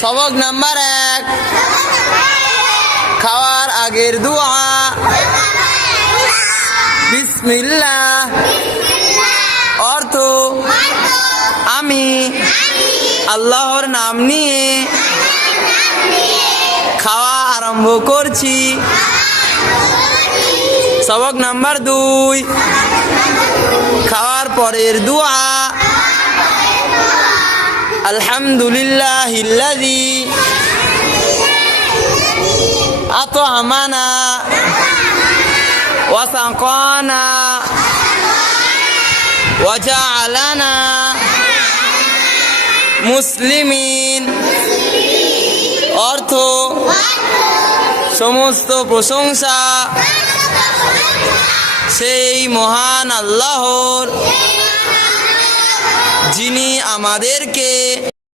সবক নাম্বার 1, খাওয়ার আগের দোয়া। বিসমিল্লাহ অর্থ আমি আল্লাহর নাম নিয়ে খাওয়া আরম্ভ করছি। সবক নাম্বার 2, খাওয়ার পরের দোয়া। আলহামদুলিল্লাহিল্লাযী আত'আমানা ওয়া সাকানা ওয়া জাআলানা মুসলিমিন অর্থ সমস্ত প্রশংসা সেই মহান আল্লাহর, যিনি আমাদেরকে